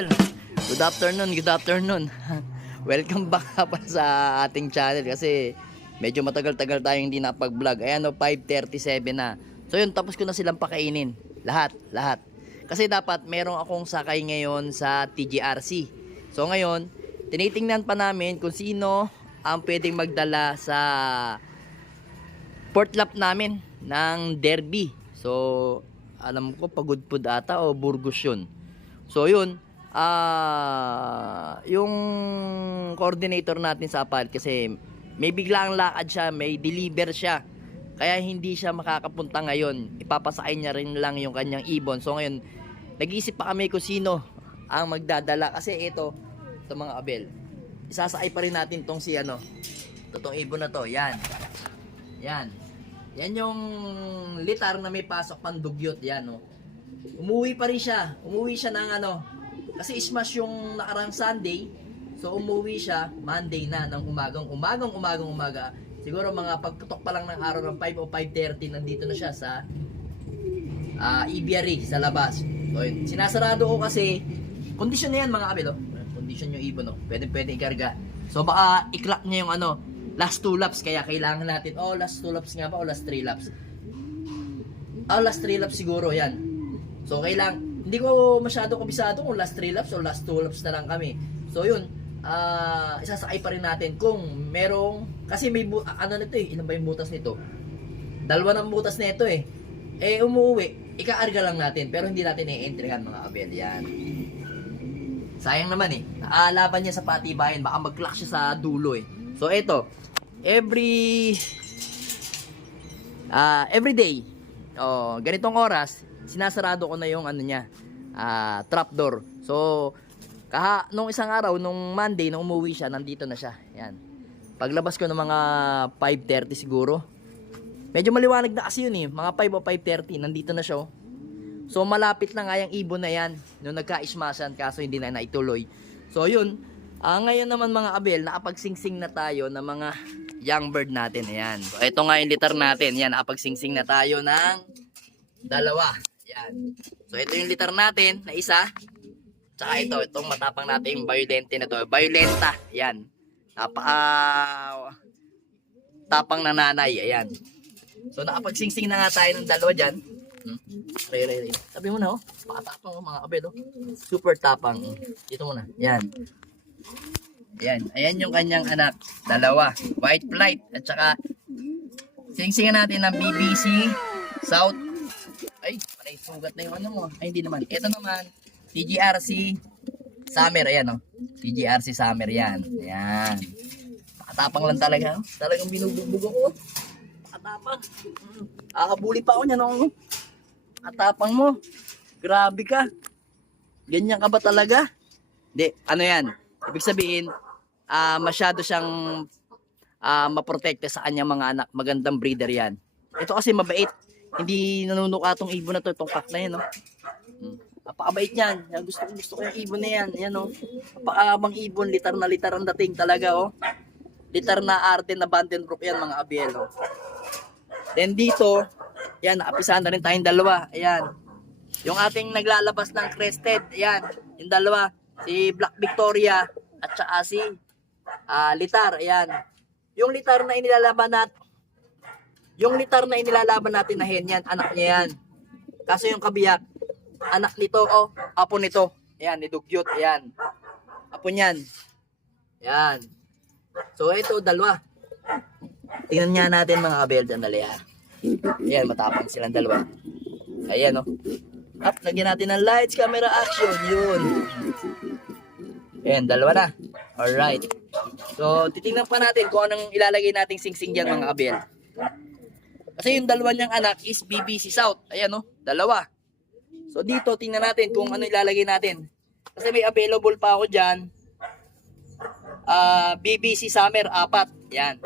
Abel. Good afternoon, good afternoon. Welcome back pala sa ating channel kasi medyo matagal-tagal tayong hindi napag-vlog. Ayan o, 5.37 na. So yun, tapos ko na silang pakainin. Lahat, lahat. Kasi dapat merong akong sakay ngayon sa TGRC. So ngayon, tinitingnan pa namin kung sino ang pwedeng magdala sa port lap namin ng Derby. So, alam ko pagudpud ata o Burgos yun. So, yun. Ah, yung coordinator natin sa APAL kasi may biglang lakad siya, may deliver siya. Kaya hindi siya makakapunta ngayon. Ipapasakay niya rin lang yung kanyang ibon. So ngayon, nag-iisip pa kami kung sino ang magdadala. Kasi ito, ito mga abel. Isasakay pa rin natin tong si ano, totong ibon na to. Yan. Yan. Yan yung litar na may pasok pang dugyot. Yan, oh. Umuwi pa rin siya. Umuwi siya ng ano. Kasi smash yung nakarang Sunday. So umuwi siya Monday na ng umagang umagang umagang umaga. Siguro mga pagtutok pa lang ng araw ng 5 o 5.30 nandito na siya sa ah Ibiari sa labas. So yun. Sinasarado ko kasi kondisyon na yan mga kabilo. Kondisyon yung ibon no. Pwede pwede ikarga. So baka i-clock niya yung ano last two laps kaya kailangan natin oh last two laps nga ba o last three laps. Ah last three laps siguro yan. So kailang hindi ko masyado kabisado kung last 3 laps o last 2 laps na lang kami. So yun, ah isasakay pa rin natin kung merong kasi may bu- ano nito eh, ilan ba yung butas nito? Dalawa ng butas nito eh. Eh umuwi, ikaarga lang natin pero hindi natin i-entryhan mga abel yan. Sayang naman eh. Naalaban niya sa patibayan, baka mag-clock siya sa dulo eh. So eto, every ah every day, oh, ganitong oras, sinasarado ko na yung ano niya, ah, trapdoor. So, kaha, nung isang araw, nung Monday, nung umuwi siya, nandito na siya. Yan. Paglabas ko ng mga 5.30 siguro, medyo maliwanag na kasi yun eh, mga 5 o 5.30, nandito na siya oh. So, malapit na nga yung ibon na yan, nung nagka-ismasan, kaso hindi na naituloy. So, yun, ah, ngayon naman mga abel, nakapagsingsing na tayo ng mga young bird natin. Ayan. Ito nga yung litter natin. Yan, nakapagsingsing na tayo ng dalawa. Yan. So, ito yung litter natin na isa. Tsaka ito, itong matapang natin yung violente na to. Violenta. Yan. Napaka tapang na nanay. Ayan. So, nakapagsingsing na nga tayo ng dalawa dyan. Hmm? Ray, ray, ray. Sabi mo na, oh. Pakatapang, oh, mga kabed, oh. Super tapang. Dito muna. Yan. Ayan. Ayan yung kanyang anak. Dalawa. White flight. At saka, singsingan natin ng BBC South. Ay, panay sugat na yung ano mo. Ay, hindi naman. Ito naman, TGRC Summer. Ayan, oh. TGRC Summer yan. Ayan. Pakatapang lang talaga. oh. Talagang binubugbog ako. Pakatapang. Mm. Akabuli pa ako niyan, oh. Pakatapang mo. Grabe ka. Ganyan ka ba talaga? Hindi, ano yan? Ibig sabihin, ah masyado siyang ah maprotekte sa kanyang mga anak. Magandang breeder yan. Ito kasi mabait. Hindi nanunuka tong ibon na to, itong pack na yan, no? Hmm. Napakabait yan. Yan, Gusto ko, gusto ko yung ibon na yan. Yan, no? Napakabang ibon, litar na litar ang dating talaga, oh. Litar na Arden na Vandenbroek yan, mga abiel, oh. Then dito, yan, nakapisahan na rin tayong dalawa. Ayan. Yung ating naglalabas ng crested, ayan, yung dalawa, si Black Victoria at saka si ah, Litar, ayan. Yung Litar na inilalaban nat yung Litar na inilalaban natin na hen yan, anak niya yan. Kaso yung kabiyak, anak nito, oh, apo nito. Ayan, ni Dugyot, ayan. Apo niyan. Ayan. So, ito, dalawa. Tingnan nga natin mga kabel, sandali ha. Ayan, matapang silang dalawa. Ayan, oh. Up, lagyan natin ng lights, camera, action. Yun. Ayan, dalawa na. Alright. So, titingnan pa natin kung anong ilalagay nating singsing dyan mga kabel. Kasi yung dalawa niyang anak is BBC South. Ayan, oh. Dalawa. So, dito, tingnan natin kung ano ilalagay natin. Kasi may available pa ako dyan. Ah, BBC Summer, apat. Yan.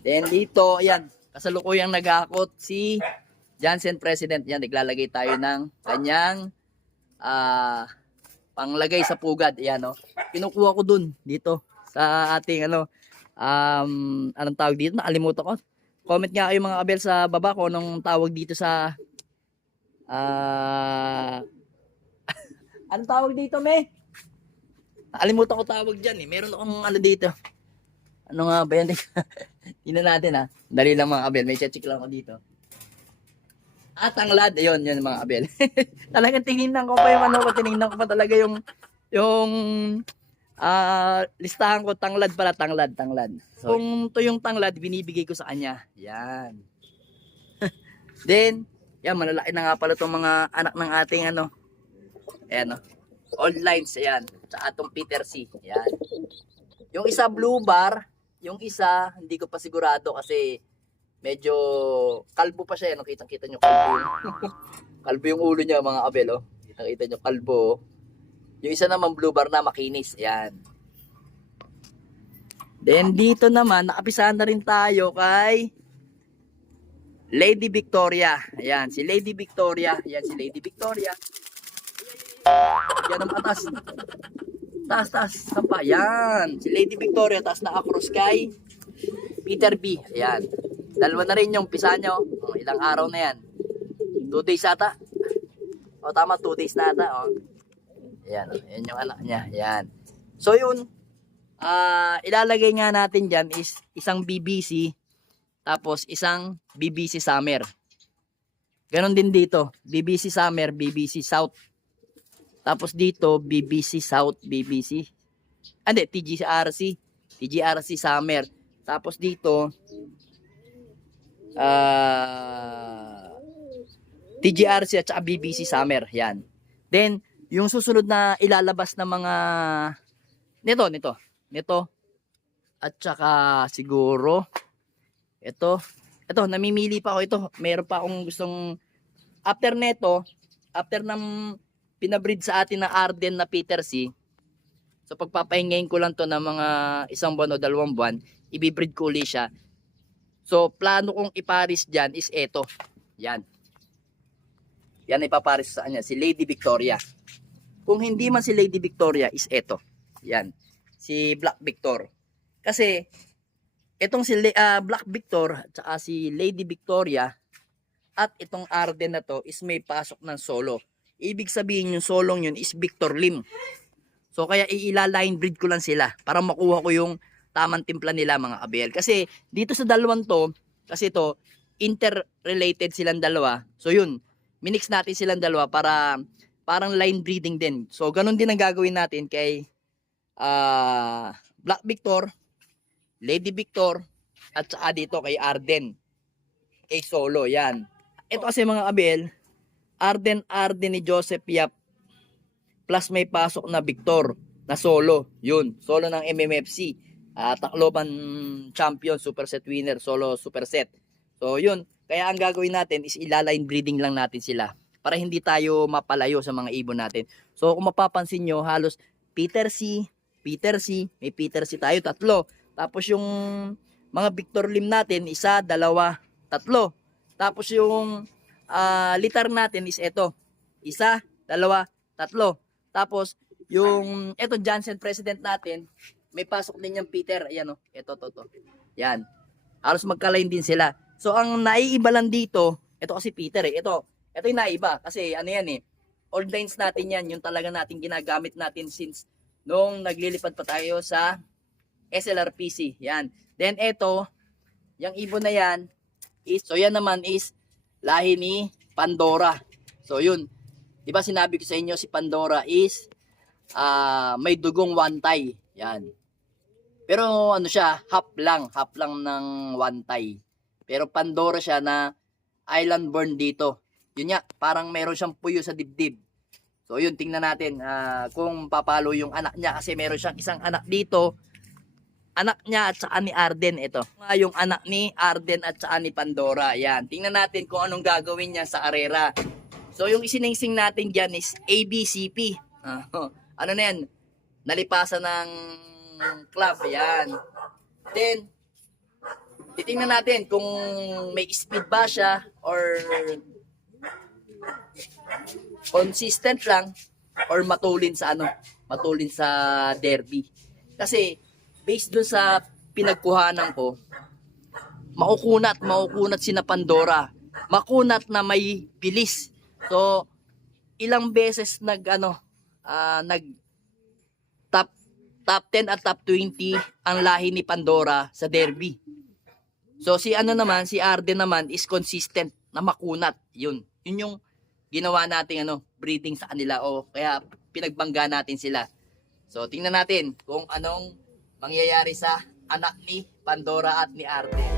Then dito, ayan, kasalukuyang nag-aakot si Johnson President. Yan, naglalagay tayo ng kanyang ah panglagay sa pugad. Ayan, no. Kinukuha ko dun, dito, sa ating, ano, um, anong tawag dito? Nakalimutan ko. Comment nga kayo mga kabel sa baba ko anong tawag dito sa ah Anong tawag dito, me? Nakalimutan ko tawag dyan eh. Meron akong ano dito. Ano nga ba yan? Tingnan natin ha. Dali lang mga abel. May check lang ako dito. Ah, tanglad. Ayun, yun mga abel. Talagang tinignan ko pa yung ano ko. Tinignan ko pa talaga yung yung ah listahan ko tanglad para tanglad, tanglad. So, kung to yung tanglad, binibigay ko sa kanya. Yan. Then, yan, malalaki na nga pala itong mga anak ng ating ano. Ayan, no? Old lines, ayan. Tsaka itong Peter C. Ayan. Yung isa blue bar, yung isa, hindi ko pa sigurado kasi medyo kalbo pa siya. Ano, kitang-kita nyo kalbo yung, kalbo yung ulo niya, mga abel, oh. Kitang-kita nyo kalbo, oh. Yung isa naman blue bar na makinis. Ayan. Then dito naman, nakapisahan na rin tayo kay Lady Victoria. Ayan, si Lady Victoria. Ayan, si Lady Victoria. Yan ang atas. Taas, taas. Saan pa? Yan. Si Lady Victoria, taas na across kay Peter B. Ayan. Dalawa na rin yung pisa nyo. Oh, ilang araw na yan. Two days ata. O tama, two days na ata. Oh. Ayan. Ayan yung anak niya. Ayan. So yun. ah ilalagay nga natin dyan is isang BBC tapos isang BBC Summer. Ganon din dito. BBC Summer, BBC South. Tapos dito, BBC South, BBC. Ah, Hindi, TGRC. TGRC Summer. Tapos dito, ah TGRC at saka BBC Summer. Yan. Then, yung susunod na ilalabas na mga nito, nito, nito, at saka siguro, ito, ito, namimili pa ako ito. Meron pa akong gustong, after neto, after ng pinabreed sa atin na Arden na Peter C, so pagpapahingayin ko lang to ng mga isang buwan o dalawang buwan, ibibreed ko ulit siya. So, plano kong iparis dyan is eto. Yan. Yan ipaparis sa kanya, si Lady Victoria. Kung hindi man si Lady Victoria, is eto. Yan. Si Black Victor. Kasi, itong si ah, Black Victor, at si Lady Victoria, at itong Arden na to, is may pasok ng solo. Ibig sabihin yung solong yun is Victor Lim. So, kaya iila-line breed ko lang sila para makuha ko yung tamang timpla nila mga abel. Kasi dito sa dalawang to, kasi to, interrelated silang dalawa. So yun, minix natin silang dalawa para parang line breeding din. So ganun din ang gagawin natin kay ah Black Victor, Lady Victor, at saka dito kay Arden. Kay Solo, yan. Ito kasi mga abel, Arden Arden ni Joseph Yap plus may pasok na Victor na solo. Yun, solo ng MMFC. Ah, Tacloban champion, superset winner, solo superset. So yun, kaya ang gagawin natin is ilaline breeding lang natin sila para hindi tayo mapalayo sa mga ibon natin. So kung mapapansin nyo, halos Peter C, Peter C, may Peter C tayo, tatlo. Tapos yung mga Victor Lim natin, isa, dalawa, tatlo. Tapos yung ah, litar natin is ito. Isa, dalawa, tatlo. Tapos yung eto Johnson president natin, may pasok din yung Peter. Ayan o. Ito, to, to. Yan. Halos magkalain din sila. So, ang naiiba lang dito, ito kasi Peter eh. Ito, ito yung naiba. Kasi ano yan eh. Old lines natin yan. Yung talaga natin ginagamit natin since nung naglilipad pa tayo sa SLRPC. Yan. Then ito, yung ibon na yan, is, so yan naman is lahi ni Pandora. So yun. Di ba sinabi ko sa inyo si Pandora is ah may dugong wantay. Yan. Pero ano siya, half lang, half lang ng wantay. Pero Pandora siya na island born dito. Yun nga, parang meron siyang puyo sa dibdib. So yun, tingnan natin ah, kung papalo yung anak niya kasi meron siyang isang anak dito. Anak niya at saka ni Arden ito. Yung anak ni Arden at saka ni Pandora. Yan. Tingnan natin kung anong gagawin niya sa arera. So yung isiningsing natin dyan is ABCP. Ah, ano na yan? Nalipasan ng club. Yan. Then, titingnan natin kung may speed ba siya or consistent lang or matulin sa ano, matulin sa derby. Kasi based dun sa pinagkuhanan ko, maukunat, maukunat si Pandora. Makunat na may bilis. So, ilang beses nag ano, ah, nag top top 10 at top 20 ang lahi ni Pandora sa Derby. So si ano naman, si Arden naman is consistent na makunat. Yun. Yun yung ginawa nating ano, breeding sa kanila o kaya pinagbangga natin sila. So tingnan natin kung anong mangyayari sa anak ni Pandora at ni Arden.